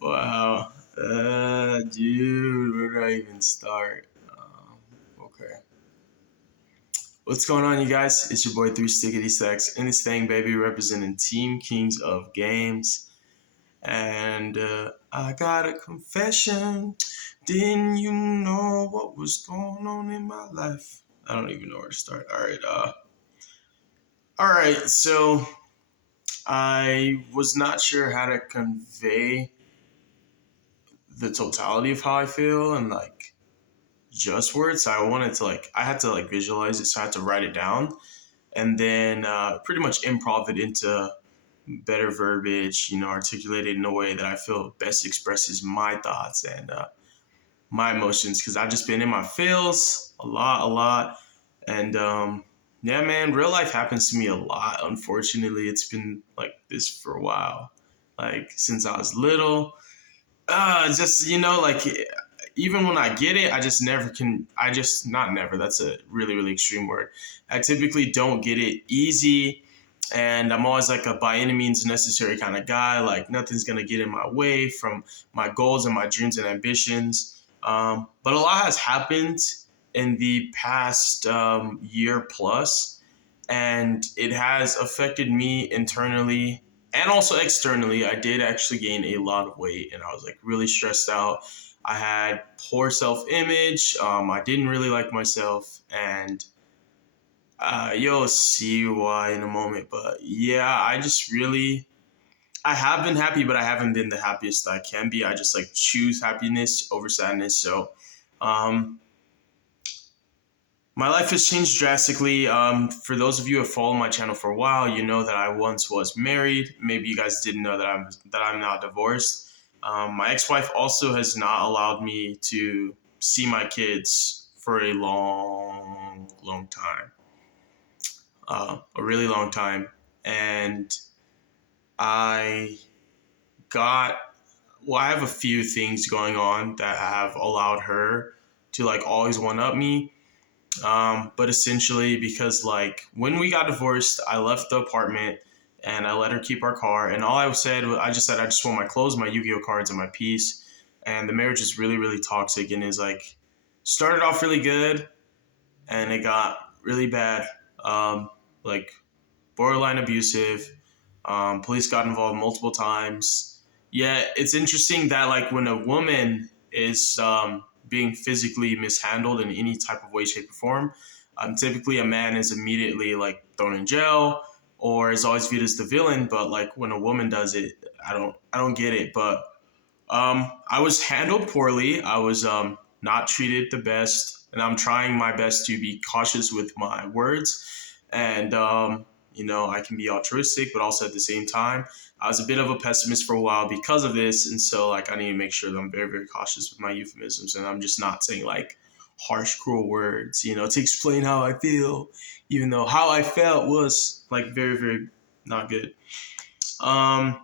Wow. Dude, where do I even start? Okay. What's going on, you guys? It's your boy, Three Stickity Stacks, in this thing, baby, representing Team Kings of Games. And I got a confession. Didn't you know what was going on in my life? I don't even know where to start. All right, so I was not sure how to convey the totality of how I feel and like just words. So I had to visualize it. So I had to write it down and then pretty much improv it into better verbiage, articulate it in a way that I feel best expresses my thoughts and my emotions. Cause I've just been in my feels a lot. And yeah, man, real life happens to me a lot. Unfortunately, it's been like this for a while. Like since I was little, just even when I get it, I just never can. I just not never. That's a really extreme word. I typically don't get it easy, and I'm always like a by any means necessary kind of guy. Like nothing's gonna get in my way from my goals and my dreams and ambitions. But a lot has happened in the past year plus, and it has affected me internally and also externally. I did actually gain a lot of weight, and I was like really stressed out. I had poor self image. I didn't really like myself, and you'll see why in a moment. But yeah, I have been happy, but I haven't been the happiest I can be. I just like choose happiness over sadness. So, um, my life has changed drastically. For those of you who have followed my channel for a while, you know that I once was married. Maybe you guys didn't know that I'm not divorced. My ex-wife also has not allowed me to see my kids for a long time, a really long time, and I got I have a few things going on that have allowed her to like always one up me. But essentially, because like when we got divorced, I left the apartment and I let her keep our car. And all I said was, I just want my clothes, my Yu-Gi-Oh cards, and my piece. And the marriage is really toxic and is like started off really good and it got really bad, like borderline abusive. Police got involved multiple times. Yeah, it's interesting that like when a woman is being physically mishandled in any type of way, shape, or form, typically a man is immediately like thrown in jail or is always viewed as the villain. But like when a woman does it, I don't get it. But I was handled poorly. I was not treated the best, and I'm trying my best to be cautious with my words. And I can be altruistic, but also at the same time, I was a bit of a pessimist for a while because of this, and so like I need to make sure that I'm very cautious with my euphemisms, and I'm just not saying like harsh, cruel words, to explain how I feel, even though how I felt was like very not good. Um,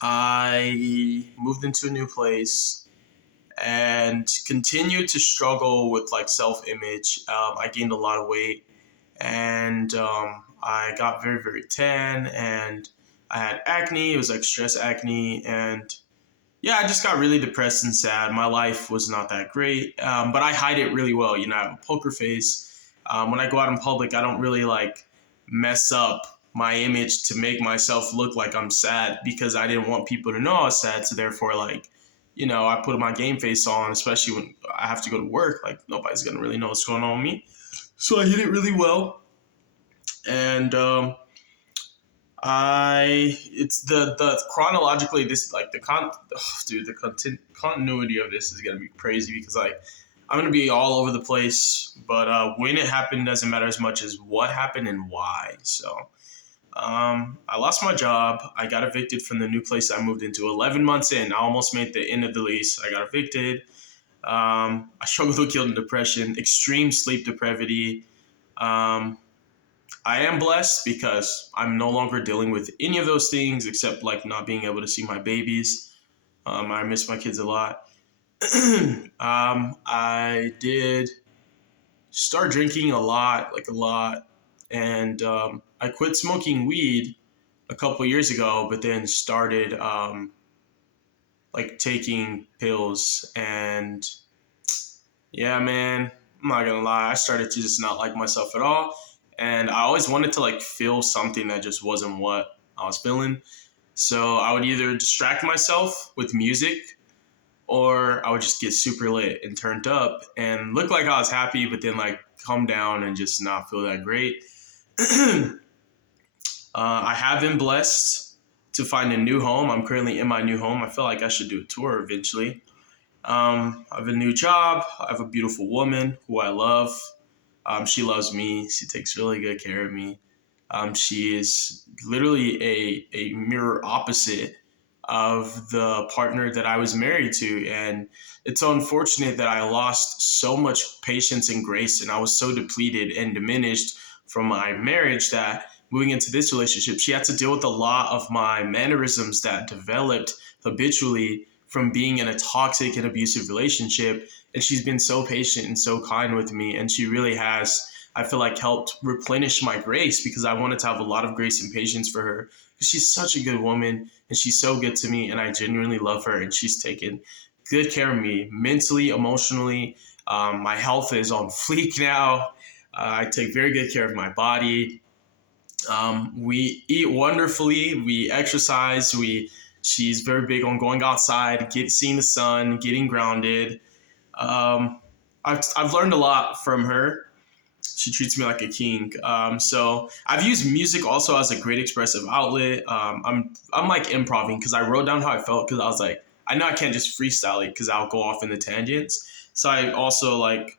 I moved into a new place and continued to struggle with like self image. I gained a lot of weight and I got very tan and I had acne. It was like stress acne. And yeah, I just got really depressed and sad. My life was not that great, but I hide it really well. I have a poker face. When I go out in public, I don't really like mess up my image to make myself look like I'm sad because I didn't want people to know I was sad. So therefore, like, I put my game face on, especially when I have to go to work. Like nobody's gonna really know what's going on with me. So I hid it really well, and it's the chronologically this like the dude continuity of this is gonna be crazy because like I'm gonna be all over the place, but when it happened doesn't matter as much as what happened and why. So I lost my job. I got evicted from the new place I moved into. 11 months in, I almost made the end of the lease. I got evicted. I struggled with guilt and depression, extreme sleep depravity. Um, I am blessed because I'm no longer dealing with any of those things except like not being able to see my babies. I miss my kids a lot. I did start drinking a lot, and I quit smoking weed a couple years ago, but then started like taking pills. And yeah, man, I'm not gonna lie, I started to just not like myself at all. And I always wanted to like feel something that just wasn't what I was feeling. So I would either distract myself with music, or I would just get super lit and turned up and look like I was happy, but then like come down and just not feel that great. I have been blessed to find a new home. I'm currently in my new home. I feel like I should do a tour eventually. I have a new job. I have a beautiful woman who I love. She loves me. She takes really good care of me. She is literally a mirror opposite of the partner that I was married to. And it's so unfortunate that I lost so much patience and grace, and I was so depleted and diminished from my marriage that moving into this relationship, she had to deal with a lot of my mannerisms that developed habitually from being in a toxic and abusive relationship. And she's been so patient and so kind with me. And she really has, I feel like, helped replenish my grace, because I wanted to have a lot of grace and patience for her. Because she's such a good woman and she's so good to me. And I genuinely love her. And she's taken good care of me mentally, emotionally. My health is on fleek now. I take very good care of my body. We eat wonderfully. We exercise. She's very big on going outside, seeing the sun, getting grounded. Um, I've learned a lot from her. She treats me like a king. So I've used music also as a great expressive outlet. I'm like improving because I wrote down how I felt, because I was like, I know I can't just freestyle it because I'll go off in the tangents. So I also like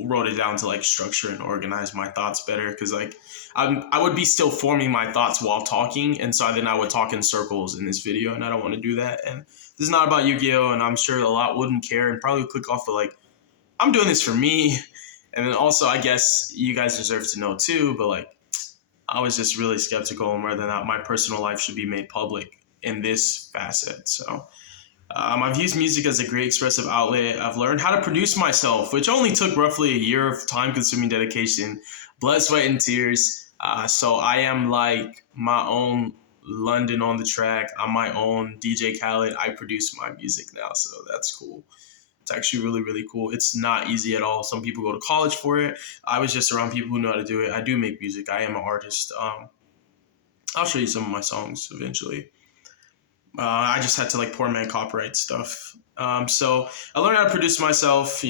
wrote it down to like structure and organize my thoughts better, because like I would be still forming my thoughts while talking, and so then I would talk in circles in this video, and I don't want to do that. And this is not about Yu-Gi-Oh, and I'm sure a lot wouldn't care and probably click off the like, I'm doing this for me. And then also, I guess you guys deserve to know too, but like, I was just really skeptical on whether or not my personal life should be made public in this facet. So I've used music as a great expressive outlet. I've learned how to produce myself, which only took roughly a year of time-consuming dedication, blood, sweat, and tears. So I am like my own London on the track. I'm my own DJ Khaled. I produce my music now, so that's cool. It's actually really, really cool. It's not easy at all. Some people go to college for it. I was just around people who know how to do it. I do make music. I am an artist. I'll show you some of my songs eventually. I just had to like poor man copyright stuff. So I learned how to produce myself,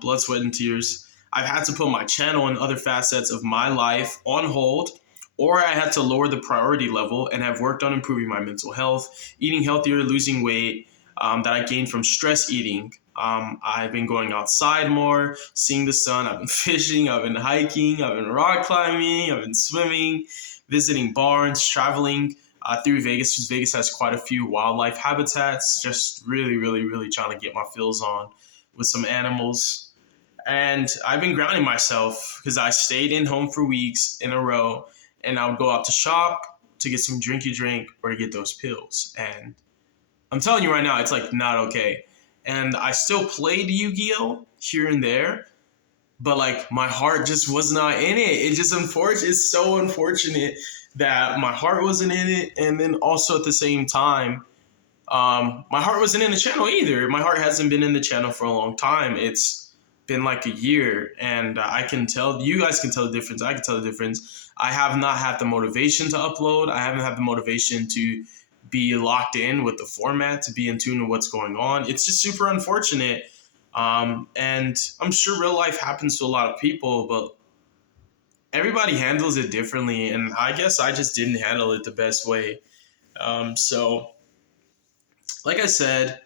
blood, sweat, and tears. I've had to put my channel and other facets of my life on hold, or I had to lower the priority level, and have worked on improving my mental health, eating healthier, losing weight that I gained from stress eating. I've been going outside more, seeing the sun. I've been fishing, I've been hiking, I've been rock climbing, I've been swimming, visiting barns, traveling through Vegas, because Vegas has quite a few wildlife habitats. Just really, really, really trying to get my feels on with some animals. And I've been grounding myself because I stayed in home for weeks in a row, and I would go out to shop to get some drinky drink or to get those pills. And I'm telling you right now, it's like not okay. And I still played Yu-Gi-Oh here and there, but like my heart just was not in it. It's so unfortunate that my heart wasn't in it. And then also at the same time, my heart wasn't in the channel either. My heart hasn't been in the channel for a long time. It's been like a year, and I can tell, you guys can tell the difference. I can tell the difference. I have not had the motivation to upload. I haven't had the motivation to be locked in with the format, to be in tune with what's going on. It's just super unfortunate. And I'm sure real life happens to a lot of people, but everybody handles it differently. And I guess I just didn't handle it the best way. So, like I said,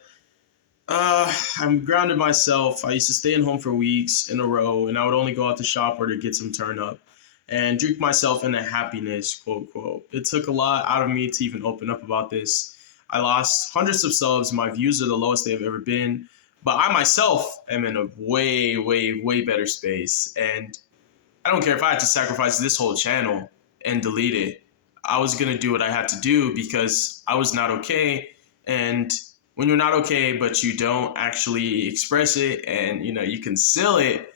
I'm grounded myself. I used to stay in home for weeks in a row, and I would only go out to shop or to get some turn up and drink myself into happiness, quote, quote. It took a lot out of me to even open up about this. I lost hundreds of subs. My views are the lowest they've ever been. But I myself am in a way, way, way better space. And I don't care if I had to sacrifice this whole channel and delete it. I was going to do what I had to do because I was not okay. And when you're not okay, but you don't actually express it and, you conceal it,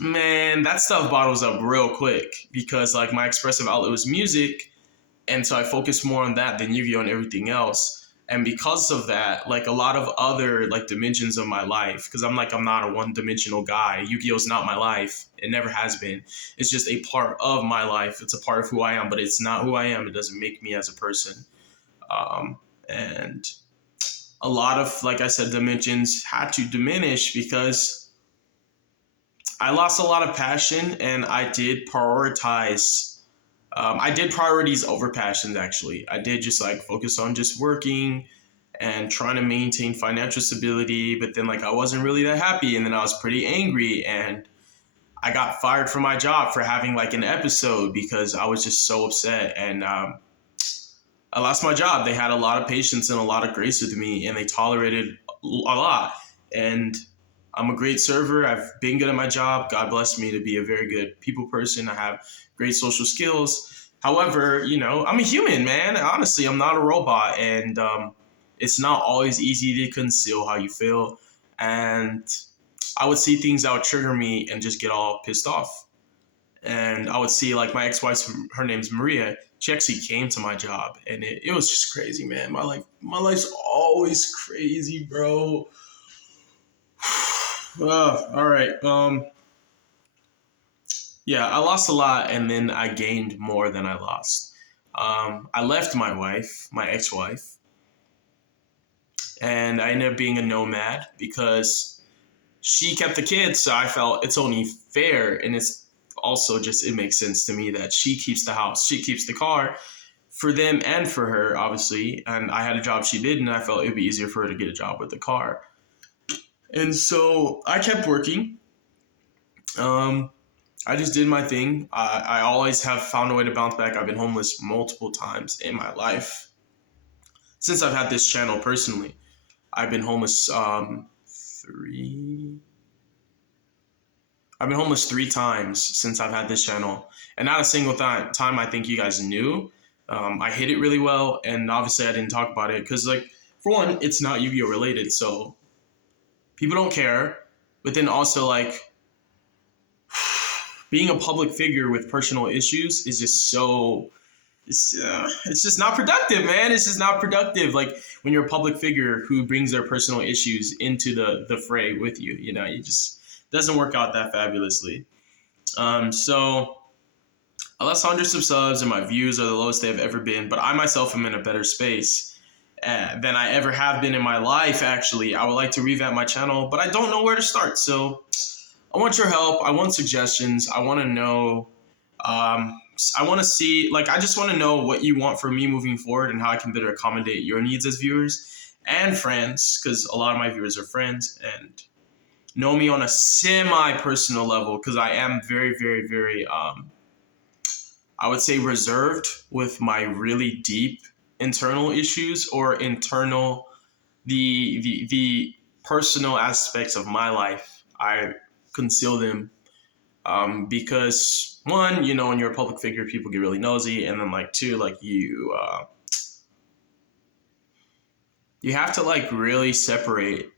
man, that stuff bottles up real quick, because like my expressive outlet was music. And so I focus more on that than Yu-Gi-Oh and everything else. And because of that, like a lot of other like dimensions of my life, because I'm not a one-dimensional guy. Yu-Gi-Oh's not my life. It never has been. It's just a part of my life. It's a part of who I am, but it's not who I am. It doesn't make me as a person. And a lot of, like I said, dimensions had to diminish because I lost a lot of passion, and I did prioritize. I did priorities over passions, actually. I did just like focus on just working and trying to maintain financial stability, but then like I wasn't really that happy, and then I was pretty angry, and I got fired from my job for having like an episode because I was just so upset, and I lost my job. They had a lot of patience and a lot of grace with me, and they tolerated a lot. And I'm a great server. I've been good at my job. God blessed me to be a very good people person. I have great social skills. However, I'm a human, man. Honestly, I'm not a robot, and it's not always easy to conceal how you feel. And I would see things that would trigger me and just get all pissed off. And I would see like my ex-wife, her name's Maria. She actually came to my job, and it was just crazy, man. My life's always crazy, bro. All right. Yeah, I lost a lot, and then I gained more than I lost. I left my wife, my ex-wife, and I ended up being a nomad because she kept the kids. So I felt it's only fair, and it's also just it makes sense to me that she keeps the house, she keeps the car for them and for her, obviously. And I had a job she did, and I felt it'd be easier for her to get a job with the car. And so I kept working. Um, I just did my thing. I always have found a way to bounce back. I've been homeless multiple times in my life since I've had this channel personally. I've been homeless three. I've been homeless 3 times since I've had this channel, and not a single time I think you guys knew. I hid it really well, and obviously I didn't talk about it because, like, for one, it's not Yu-Gi-Oh related, so people don't care. But then also, like, being a public figure with personal issues is just so it's just not productive, man. It's just not productive. Like when you're a public figure who brings their personal issues into the fray with you, it just doesn't work out that fabulously. So I lost hundreds of subs, and my views are the lowest they have ever been. But I myself am in a better space than I ever have been in my life. Actually, I would like to revamp my channel, but I don't know where to start. So I want your help. I want suggestions. I want to know. I want to see, like, I just want to know what you want from me moving forward and how I can better accommodate your needs as viewers and friends, because a lot of my viewers are friends and know me on a semi-personal level, because I am very, very, very, I would say reserved with my really deep internal issues or internal, the personal aspects of my life. I conceal them because one, when you're a public figure, people get really nosy, and then like two, like you have to like really separate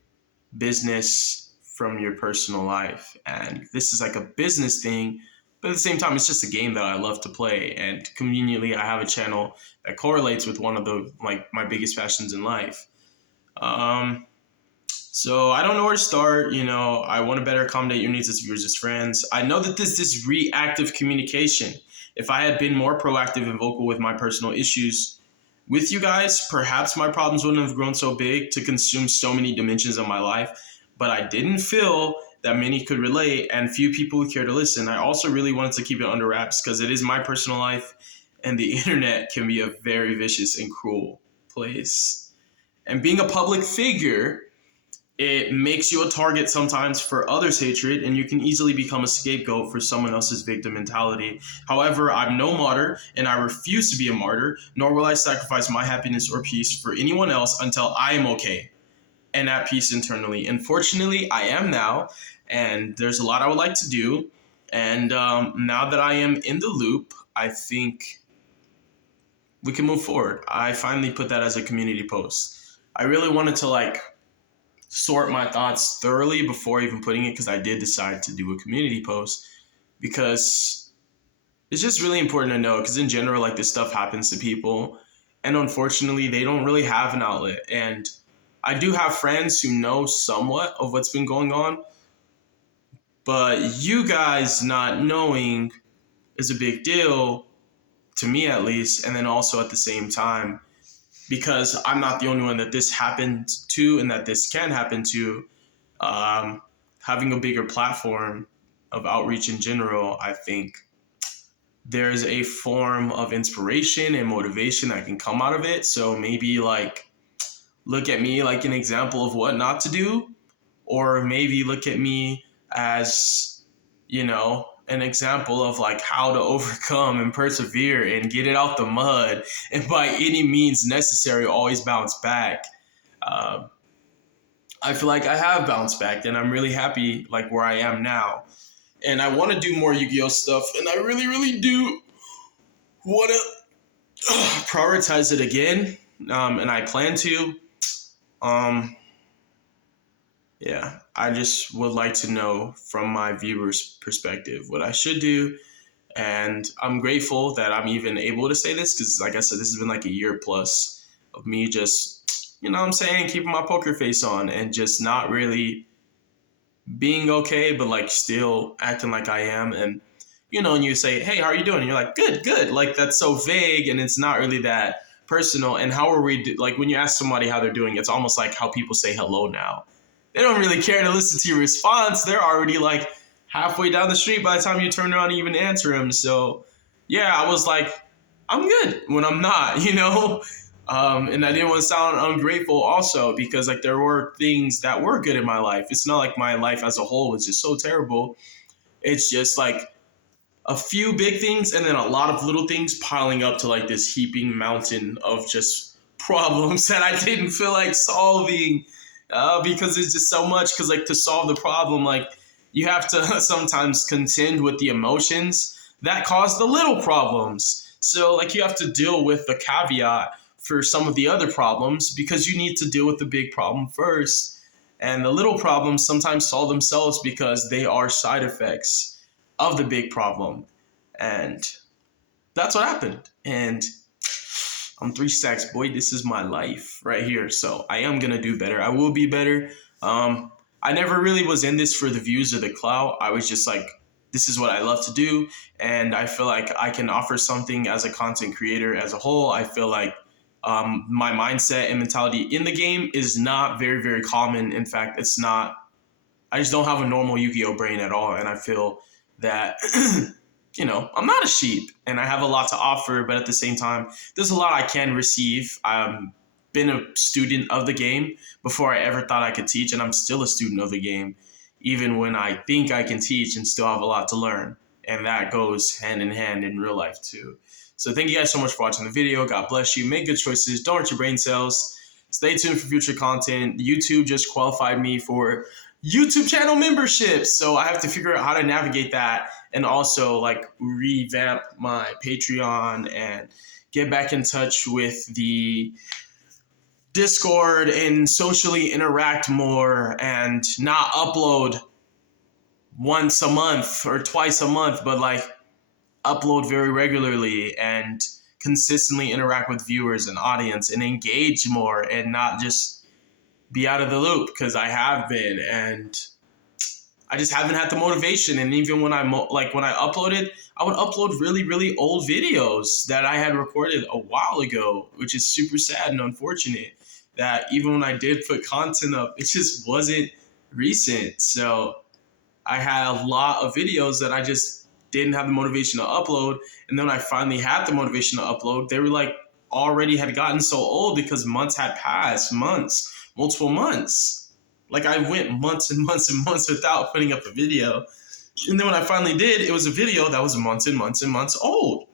business from your personal life, and this is like a business thing, but at the same time, it's just a game that I love to play, and conveniently, I have a channel that correlates with one of the like my biggest passions in life. So I don't know where to start. I want to better accommodate your needs as viewers, as friends. I know that this is reactive communication. If I had been more proactive and vocal with my personal issues with you guys, perhaps my problems wouldn't have grown so big to consume so many dimensions of my life. But I didn't feel that many could relate, and few people would care to listen. I also really wanted to keep it under wraps because it is my personal life, and the internet can be a very vicious and cruel place. And being a public figure, it makes you a target sometimes for others' hatred, and you can easily become a scapegoat for someone else's victim mentality. However, I'm no martyr, and I refuse to be a martyr, nor will I sacrifice my happiness or peace for anyone else until I am okay and at peace internally. And fortunately, I am now, and there's a lot I would like to do. And now that I am in the loop, I think we can move forward. I finally put that as a community post. I really wanted to like sort my thoughts thoroughly before even putting it, because I did decide to do a community post because it's just really important to know because in general, like this stuff happens to people, and unfortunately, they don't really have an outlet. And I do have friends who know somewhat of what's been going on, but you guys not knowing is a big deal to me at least, and then also at the same time because I'm not the only one that this happened to and that this can happen to. Um, Having a bigger platform of outreach in general, I think there's a form of inspiration and motivation that can come out of it. So maybe like look at me like an example of what not to do, or maybe look at me as, an example of like how to overcome and persevere and get it out the mud and by any means necessary always bounce back. Um, I feel like I have bounced back and I'm really happy like where I am now. And I want to do more Yu-Gi-Oh stuff and I really, really do want to prioritize it again. And I plan to. Um, yeah, I just would like to know from my viewers' perspective what I should do. And I'm grateful that I'm even able to say this because, like I said, this has been like a year plus of me just, what I'm saying, keeping my poker face on and just not really being okay, but like still acting like I am. And, and you say, hey, how are you doing? And you're like, good, good. Like that's so vague and it's not really that personal. And how are we, like when you ask somebody how they're doing, it's almost like how people say hello now. They don't really care to listen to your response. They're already like halfway down the street by the time you turn around and even answer them. So, yeah, I was like, I'm good when I'm not, And I didn't want to sound ungrateful also because like there were things that were good in my life. It's not like my life as a whole was just so terrible. It's just like a few big things and then a lot of little things piling up to like this heaping mountain of just problems that I didn't feel like solving because it's just so much. Because like to solve the problem, like you have to sometimes contend with the emotions that cause the little problems. So like you have to deal with the caveat for some of the other problems because you need to deal with the big problem first. And the little problems sometimes solve themselves because they are side effects of the big problem. And that's what happened. And I'm 3 stacks, boy. This is my life right here. So I am gonna do better. I will be better. I never really was in this for the views or the clout. I was just like, this is what I love to do, and I feel like I can offer something as a content creator as a whole. I feel like my mindset and mentality in the game is not very, very common. In fact, it's not. I just don't have a normal Yu-Gi-Oh brain at all, and I feel that I'm not a sheep and I have a lot to offer, but at the same time, there's a lot I can receive. I've been a student of the game before I ever thought I could teach, and I'm still a student of the game, even when I think I can teach and still have a lot to learn. And that goes hand in hand in real life too. So thank you guys so much for watching the video. God bless you. Make good choices. Don't hurt your brain cells. Stay tuned for future content. YouTube just qualified me for YouTube channel membership. So I have to figure out how to navigate that and also like revamp my Patreon and get back in touch with the Discord and socially interact more and not upload once a month or twice a month, but like upload very regularly and consistently interact with viewers and audience and engage more and not just be out of the loop because I have been and I just haven't had the motivation. And even when when I uploaded, I would upload really, really old videos that I had recorded a while ago, which is super sad and unfortunate that even when I did put content up, it just wasn't recent. So I had a lot of videos that I just didn't have the motivation to upload. And then when I finally had the motivation to upload, they were like already had gotten so old because months had passed, multiple months. Like I went months and months and months without putting up a video. And then when I finally did, it was a video that was months and months and months old.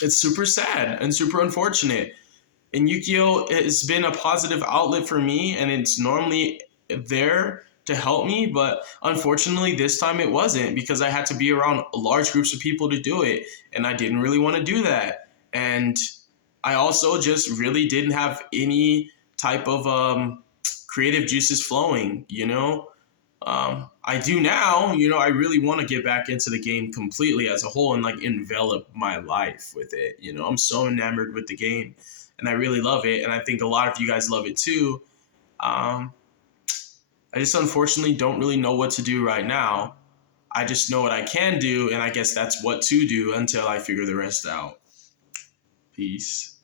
It's super sad and super unfortunate. And Yu-Gi-Oh! Has been a positive outlet for me, and it's normally there to help me, but unfortunately this time it wasn't because I had to be around large groups of people to do it, and I didn't really want to do that. And I also just really didn't have any type of creative juices flowing, I do now. You know, I really want to get back into the game completely as a whole and like envelop my life with it. You know, I'm so enamored with the game, and I really love it, and I think a lot of you guys love it too. Um, I just unfortunately don't really know what to do right now. I just know what I can do, and I guess that's what to do until I figure the rest out. Peace.